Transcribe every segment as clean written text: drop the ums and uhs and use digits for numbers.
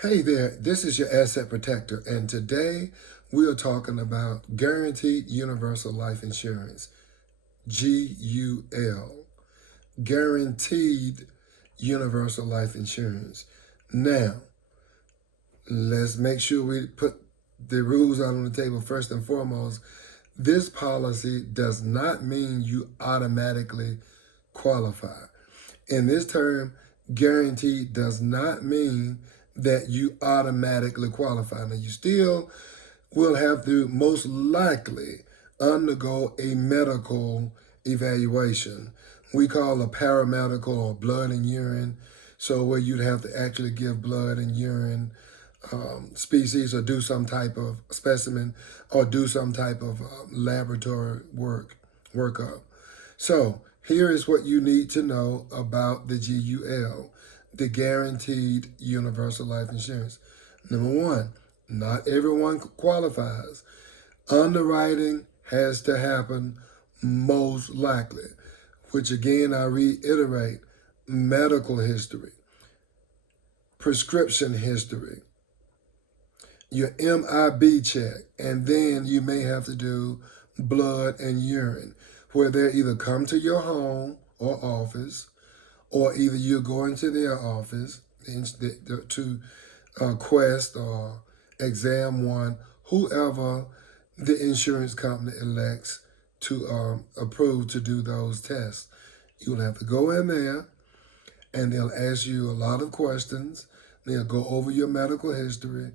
Hey there, this is your Asset Protector, and today we are talking about Guaranteed Universal Life Insurance, GUL, Guaranteed Universal Life Insurance. Now, let's make sure we put the rules out on the table first and foremost. This policy does not mean you automatically qualify. In this term, guaranteed does not mean that you automatically qualify. Now, you still will have to most likely undergo a medical evaluation. We call a paramedical or blood and urine. So, where you'd have to actually give blood and urine species or do some type of specimen or do some type of laboratory workup. So here is what you need to know about the GUL, the Guaranteed Universal Life Insurance. Number one, not everyone qualifies. Underwriting has to happen most likely, which again I reiterate, medical history, prescription history, your MIB check, and then you may have to do blood and urine, where they either come to your home or office, or either you're going to their office to Quest or Exam One, whoever the insurance company elects to approve to do those tests. You'll have to go in there, and they'll ask you a lot of questions. They'll go over your medical history,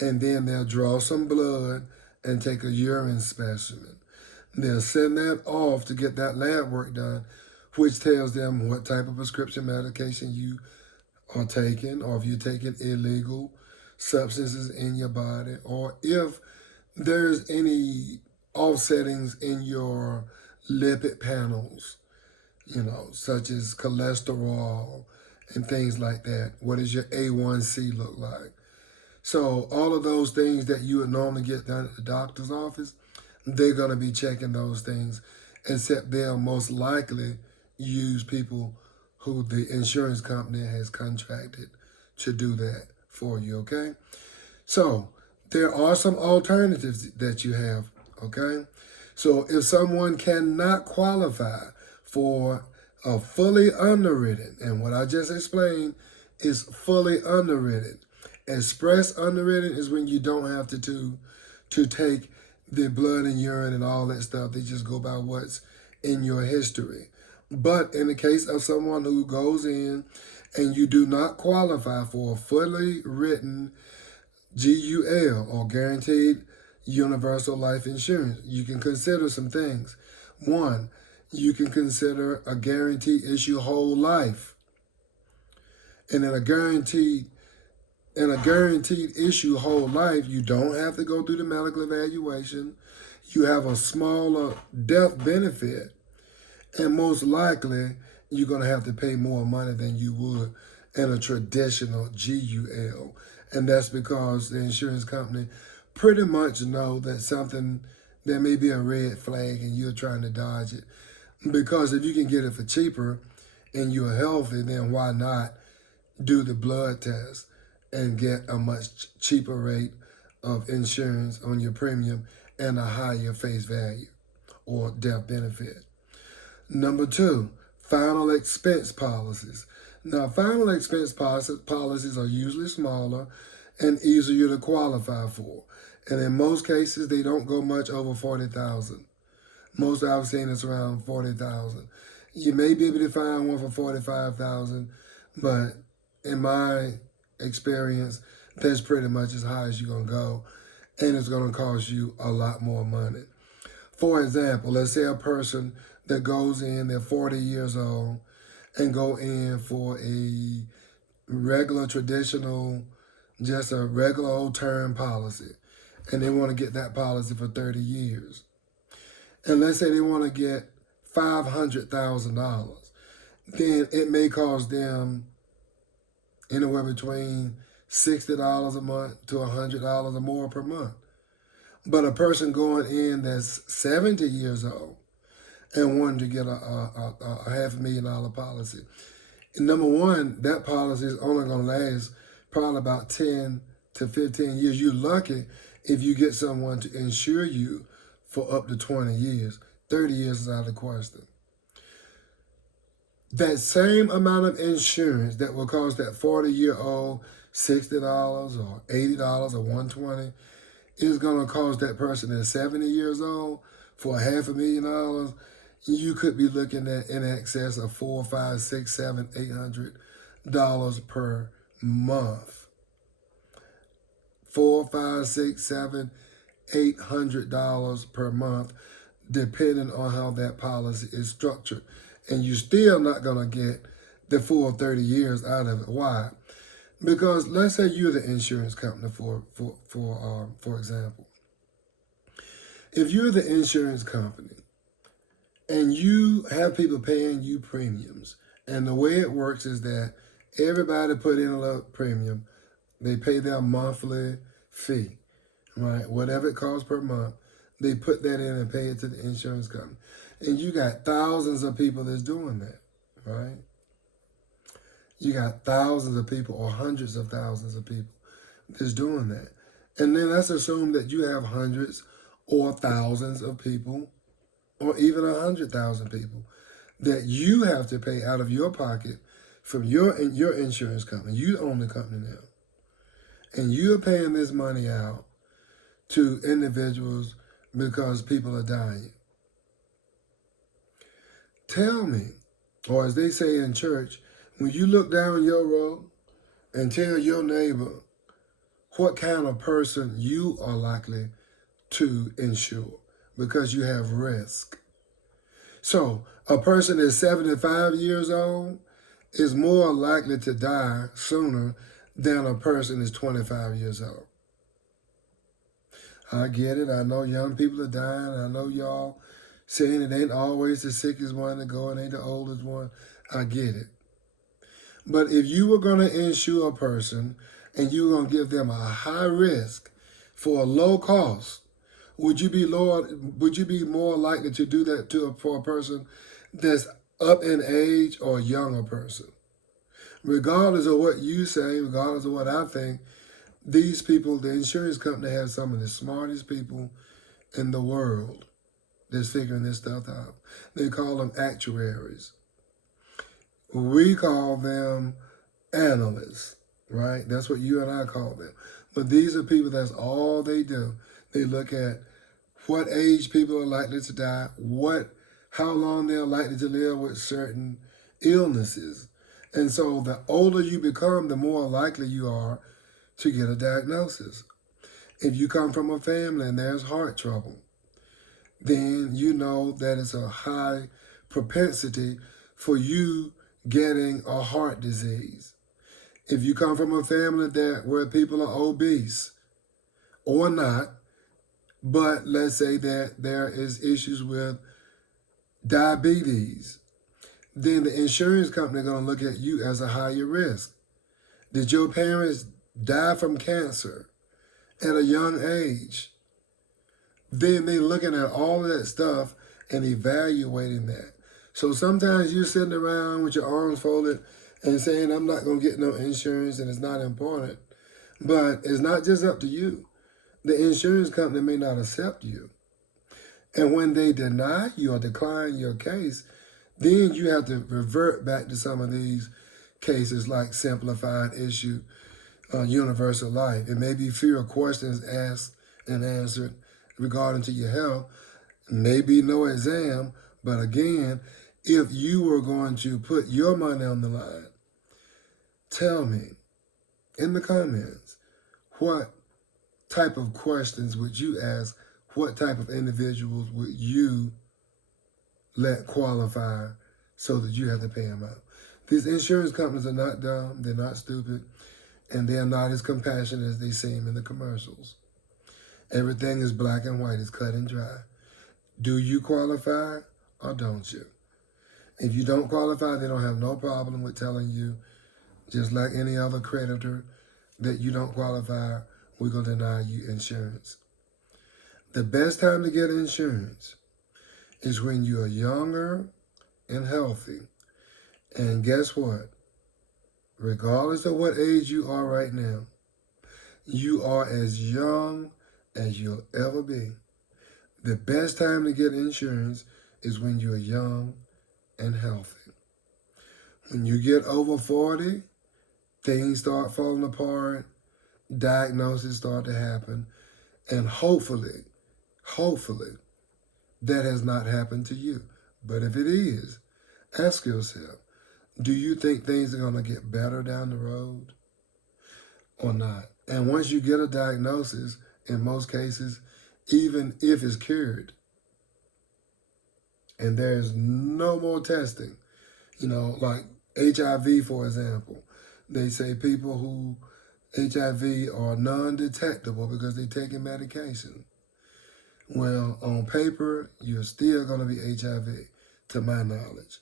and then they'll draw some blood and take a urine specimen. They'll send that off to get that lab work done, which tells them what type of prescription medication you are taking, or if you're taking illegal substances in your body, or if there's any offsettings in your lipid panels, such as cholesterol and things like that. What does your A1C look like? So all of those things that you would normally get done at the doctor's office, they're going to be checking those things, except they'll most likely use people who the insurance company has contracted to do that for you, okay? So there are some alternatives that you have, okay? So if someone cannot qualify for a fully underwritten, and what I just explained is fully underwritten. Express underwritten is when you don't have to take the blood and urine and all that stuff. They just go by what's in your history. But in the case of someone who goes in and you do not qualify for a fully written GUL, or Guaranteed Universal Life Insurance, you can consider some things. One, you can consider a guaranteed issue whole life. And in a guaranteed issue whole life, you don't have to go through the medical evaluation. You have a smaller death benefit, and most likely you're going to have to pay more money than you would in a traditional GUL. And that's because the insurance company pretty much know that there may be a red flag and you're trying to dodge it. Because if you can get it for cheaper and you're healthy, then why not do the blood test and get a much cheaper rate of insurance on your premium and a higher face value or death benefit. Number two, final expense policies. Now, final expense policies are usually smaller and easier to qualify for. And in most cases, they don't go much over $40,000. Most I've seen is around $40,000. You may be able to find one for $45,000, but in my experience, that's pretty much as high as you're going to go, and it's going to cost you a lot more money. For example, let's say a person that goes in, they're 40 years old, and go in for a regular, traditional, just a regular old term policy, and they want to get that policy for 30 years. And let's say they want to get $500,000, then it may cost them anywhere between $60 a month to $100 or more per month. But a person going in that's 70 years old and wanting to get a $500,000 policy, number one, that policy is only going to last probably about 10 to 15 years. You're lucky if you get someone to insure you for up to 20 years. 30 years is out of the question. That same amount of insurance that will cost that 40-year-old $60 or $80 or $120 is going to cost that person that's 70 years old for $500,000. You could be looking at in excess of $400, $500, $600, $700, $800 per month. $400, $500, $600, $700, $800 per month, depending on how that policy is structured. And you're still not going to get the full 30 years out of it. Why? Because let's say you're the insurance company, for example. If you're the insurance company and you have people paying you premiums, and the way it works is that everybody put in a little premium, they pay their monthly fee, right? Whatever it costs per month, they put that in and pay it to the insurance company. And you got thousands of people that's doing that, right? You got thousands of people or hundreds of thousands of people that's doing that. And then let's assume that you have hundreds or thousands of people or even 100,000 people that you have to pay out of your pocket from your insurance company. You own the company now. And you're paying this money out to individuals because people are dying. Tell me, or as they say in church, when you look down your road and tell your neighbor what kind of person you are likely to insure because you have risk. So a person that's 75 years old is more likely to die sooner than a person that's 25 years old. I get it. I know young people are dying. I know y'all saying it ain't always the sickest one to go, it ain't the oldest one. I get it. But if you were going to insure a person and you were going to give them a high risk for a low cost, would you be more likely to do that for a person that's up in age or a younger person? Regardless of what you say, regardless of what I think, these people, the insurance company has some of the smartest people in the world that's figuring this stuff out. They call them actuaries. We call them analysts, right? That's what you and I call them. But these are people, that's all they do. They look at what age people are likely to die, how long they're likely to live with certain illnesses. And so the older you become, the more likely you are to get a diagnosis. If you come from a family and there's heart trouble, then you know that it's a high propensity for you getting a heart disease. If you come from a family where people are obese or not, but let's say that there is issues with diabetes, then the insurance company is going to look at you as a higher risk. Did your parents die from cancer at a young age? Then they're looking at all of that stuff and evaluating that. So sometimes you're sitting around with your arms folded and saying, I'm not going to get no insurance and it's not important. But it's not just up to you. The insurance company may not accept you. And when they deny you or decline your case, then you have to revert back to some of these cases like simplified issue, universal life. It may be fewer questions asked and answered regarding to your health, maybe no exam, but again, if you were going to put your money on the line, tell me in the comments, what type of questions would you ask? What type of individuals would you let qualify so that you have to pay them out? These insurance companies are not dumb, they're not stupid, and they're not as compassionate as they seem in the commercials. Everything is black and white, it's cut and dry. Do you qualify or don't you? If you don't qualify, they don't have no problem with telling you, just like any other creditor, that you don't qualify, we're going to deny you insurance. The best time to get insurance is when you're younger and healthy. And guess what? regardless of what age you are right now, you are as young as you'll ever be. The best time to get insurance is when you're young and healthy. When you get over 40, things start falling apart, diagnoses start to happen, and hopefully, that has not happened to you. But if it is, ask yourself, do you think things are going to get better down the road or not? And once you get a diagnosis, in most cases, even if it's cured, and there's no more testing, like HIV, for example, they say people who HIV are non-detectable because they're taking medication. Well, on paper, you're still going to be HIV, to my knowledge.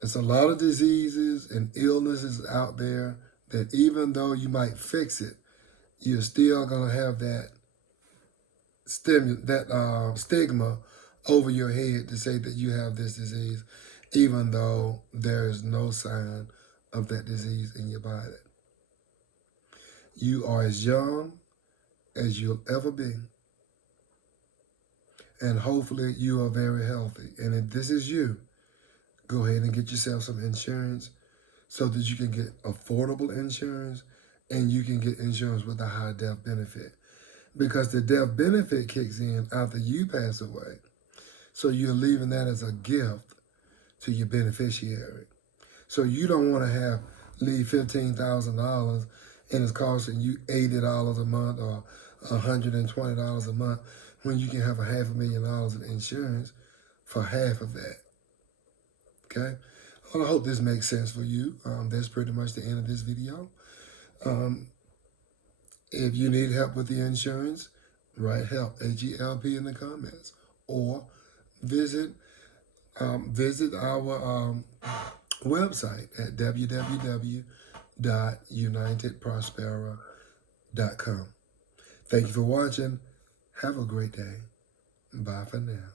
There's a lot of diseases and illnesses out there that even though you might fix it, you're still going to have that stigma over your head to say that you have this disease, even though there is no sign of that disease in your body. You are as young as you'll ever be. And hopefully you are very healthy. And if this is you, go ahead and get yourself some insurance so that you can get affordable insurance and you can get insurance with a high death benefit. Because the death benefit kicks in after you pass away. So you're leaving that as a gift to your beneficiary. So you don't want to leave $15,000 and it's costing you $80 a month or $120 a month when you can have $500,000 of insurance for half of that. Okay? Well, I hope this makes sense for you. That's pretty much the end of this video. If you need help with the insurance, write HELP, H-E-L-P, in the comments, or visit our website at www.unitedprospera.com. Thank you for watching. Have a great day. Bye for now.